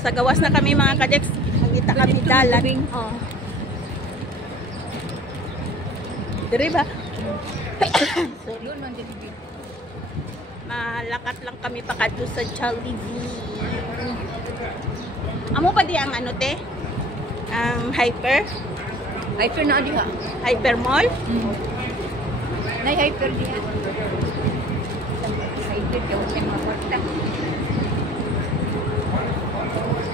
Sa gawas na kami mga kadex. Nangita kami dalan. Oh. Dire ba? Sorry. Yun man dito. Malakat lang kami pakadto sa Jollibee. Amo pa di ang ano te? Ang hyper? Hyper na diha. Hyper mall? Nay hyper diha. Hyper yung maporta.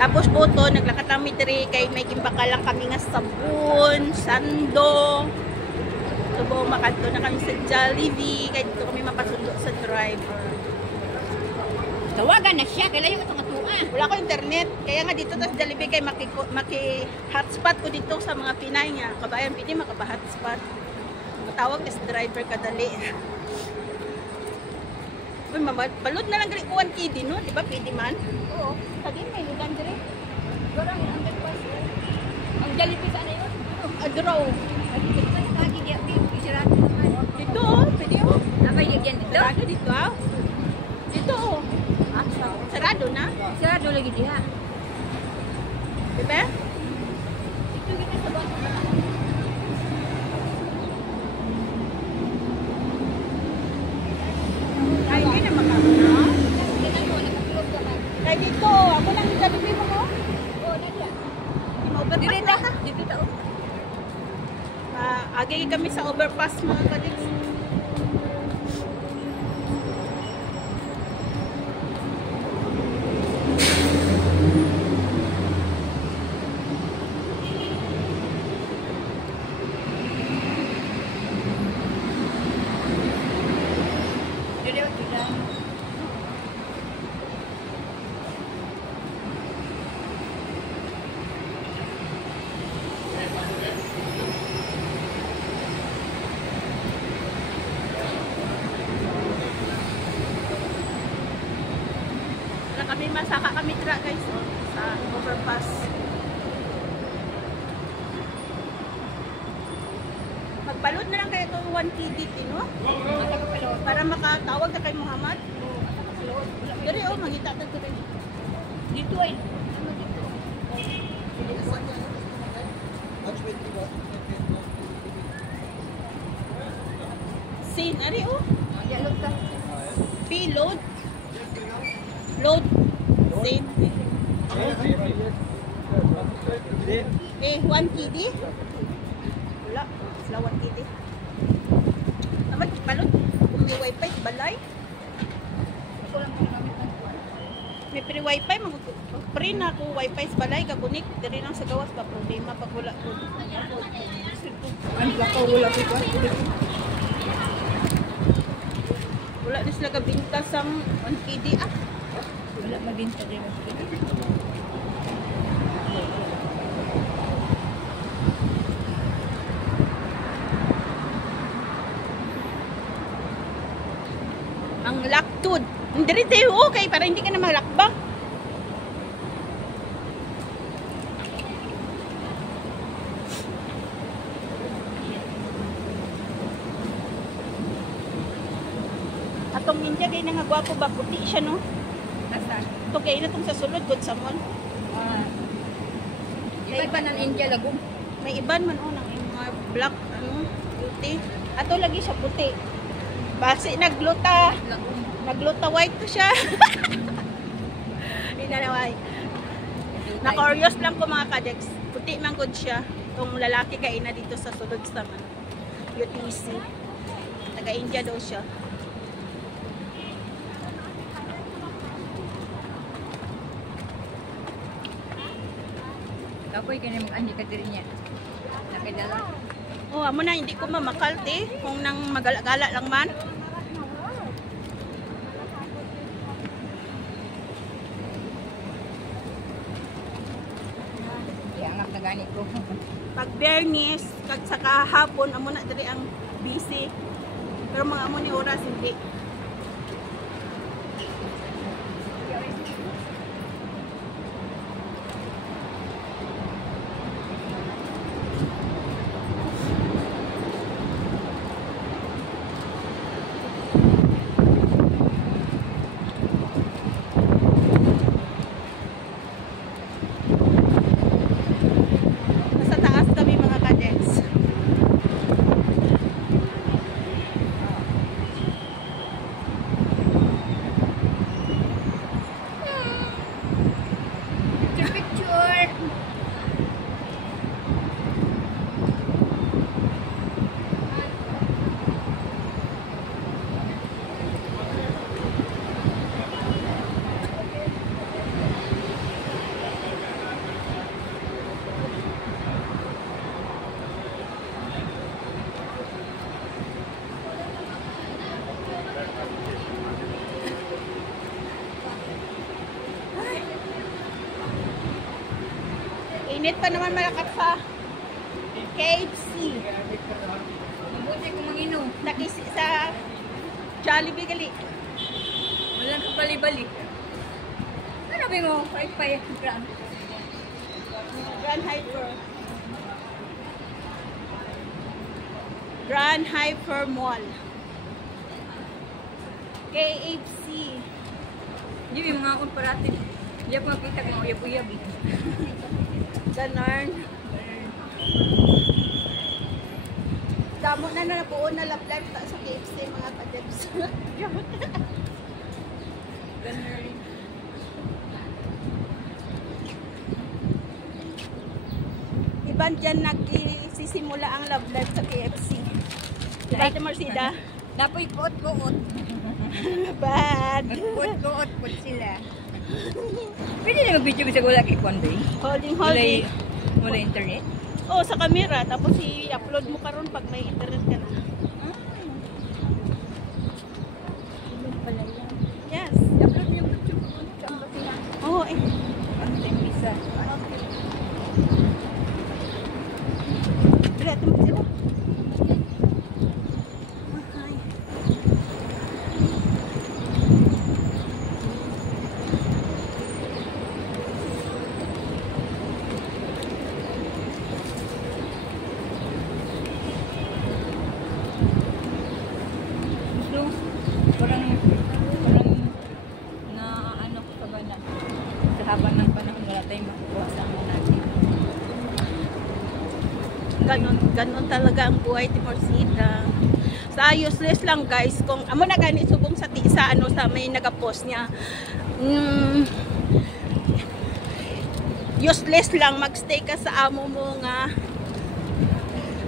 Tapos buto, naglakat kami diri kay may gimbakalang kami nga sabon, sando. Subo makadto na kami sa Jollibee kay dito kami mapasundo sa driver. Tawagan na siya, kailan yung itong atuan? Wala ko internet, kaya nga dito sa Jollibee kay maki-hotspot ko dito sa mga Pinay nga. Kabayan, pwede makapa-hotspot. Matawag na sa driver kadali. Uy, balod na lang gali ko 1 KD, no? Di ba pwede man? Oo. Tagin may lugan diri. Dorang ang dagpas. Ang Jollibee sana yun? Adraw. Dito na lagi diya, isirado naman. Dito, oh. Pwede, oh. Nakayagyan dito? Sarado dito, ah. Dito, oh. Sarado na. Isirado lagi diha. Di ba? Ito kita sa bawah. Ay, hindi na makakuna. Ganun mo, nakatulog ka ba? Kaya dito, ako lang yung Jollibee mo, oh. Oo, nandiya. Overpass Dito na. ta. Dito ta. Agay kami sa overpass mga kaliks. Kami masaka kami tra guys, oh, sa overpass. Magbalod na lang kayo itong 1 KD, no? Para makatawag na kay Muhammad. Dari, oh, magita na rin. Dito ay. Sin, ari, oh. Dialog ka. Payload. Load. Sin. Eh, 1 KD? Wala. Sila 1 KD. Naman, balod. Kung may wifi, balay. Ako lang ginamit ng kuwan. May free wifi, free na ako wifi sa balay, kagunik. Dari lang sa gawas pa, problema pag wala ko. Ang lakaw wala ko kuwan. Wala na sila kabinta sa 1 KD, ah. Wala mabinta din. Ang laktud. Hindi rin tayo okay para hindi ka na malakbang. Atong India kay nga gwapo ba puti siya no? Nasaan? Ito kay na tong sa sulod good sa mall. Iba pa ng India lagom. May iban man oh nang mga black ano puti. Ato lagi siya puti. Base nagluta. Lagom. Nagluta white to siya. Hindi na naway. Na-curious lang ko mga kadex. Puti man good siya. Itong lalaki kay na dito sa sulod sa man. UTC. Taga-India daw siya. Kapoy ka na mag-andi ka diri niya. Nakidala. Oh, amo na hindi ko mamakalte kung nang magala-gala lang man. Iangap na ganit ko. Pag Bernice, kag sa kahapon amo na diri ang busy. Pero mga amo ni oras hindi. Init pa naman malakas sa KFC. Mabuti kung mag-inom. Nakisi sa Jollibee gali. Wala nang bali-bali. Ano ba mo? 5 gram. Grand Hyper. Grand Hyper Mall. KFC. Hindi may mga comparative. Hindi ako makita kung uyab-uyab eh. Ganon. Damo na nabuo na love life sa KFC mga kadebs. Ganun. Iban dyan nagsisimula ang love life sa KFC. Diba, Ate Marcida? Napoy kuot-kuot. Bad. Kuot-kuot sila. Pwede na mag-video bisa wala kay Kwanday? Holding. Wala internet? Oh, sa camera. Tapos i-upload mo karon pag may internet ka na. Yes. I-upload mo yung YouTube mo. Saan ba sila? Oo, eh. Ano tayong visa? Dali, Ate Marcida. Ay. So, parang na ano ko pa ba na sa habang ng panahon wala tayong makukuha sa mga natin. Ganon talaga ang buhay, Ate Marcida. Sa useless lang guys, kung amo na gani subong sa ano sa may nagapost niya. Useless lang magstay ka sa amo mo nga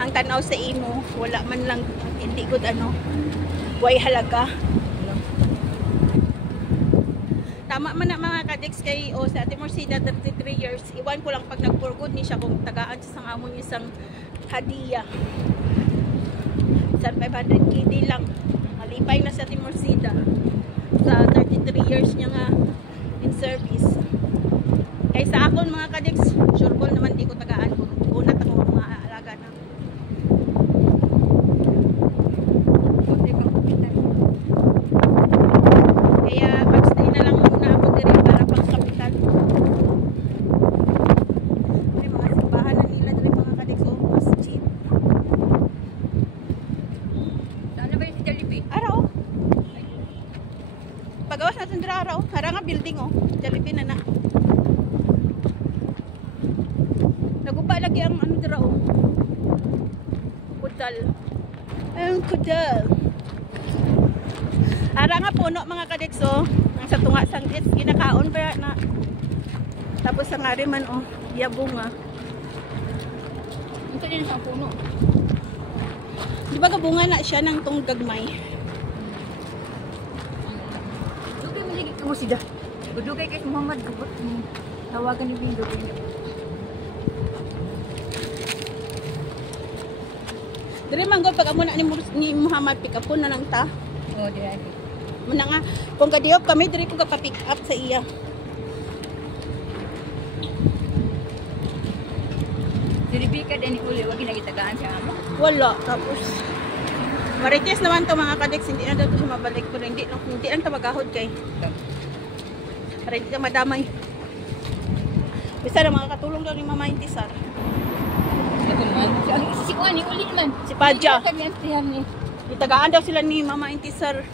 ang tanaw sa imo wala man lang hindi good ano way halaga. Tama man na mga kadeks kay o sa Ate Marcida 33 years iwan ko lang pag nag-forgood ni siya kung tagaan sa amo niya isang hadiah sa 500 KD lang malipay na sa Ate Marcida sa 33 years niya nga in service. Kay sa akon mga kadeks sure ball naman di ko tagaan ko una ta ko mga alaga na. Kaya magstay na lang muna ako diri para pang kapital. May mga simbahan na nila diri mga kadeks o mas cheap. Saan na ba yung si Jollibee? Araw. Pagawas natin dira araw. Harang nga building oh. Jollibee na na. Naguba lagi ang ano dira oh. Kudal. Ang kudal. Ara nga puno mga kadeks oh. Ang sa tunga sang it kinakaon pa na. Tapos ang ari man oh, yabunga. Ito din sa puno. Di ba kabunga na siya ng tong gagmay? Dugay mo lagi mo sida. Dugay kay Muhammad gubot. Tawagan ni Bingo. Diri man gud pag amo na ni Muhammad pick up na lang ta. Oh, dire. Muna nga kung kadiop kami diri ko ka-pick up sa iya. Jollibee ka din uli wag ginagitagaan siya amo. Wala tapos marites naman to mga kadeks hindi na daw to siya mabalik pero hindi lang ta magahod kay. Para hindi ka madamay. Bisa na mga katulong daw ni Mama Intisar. Si Kuan ni uli man. Si Padja. Ni. Itagaan daw sila ni Mama Intisar.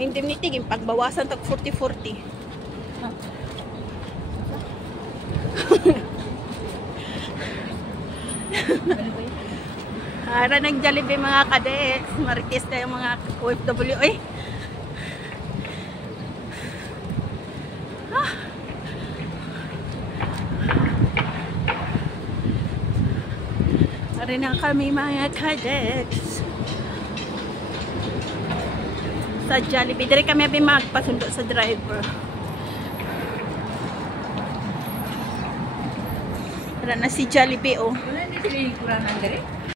Indemnity ging pagbawasan tag 40-40. Ara nang Jollibee mga kadeks, marites na yung mga OFW. Ay! Ara na kami mga kadeks. Sa Jollibee. Dari kami magpasundo sa driver. Tara na si Jollibee oh. Wala na sila yung kuranan dire.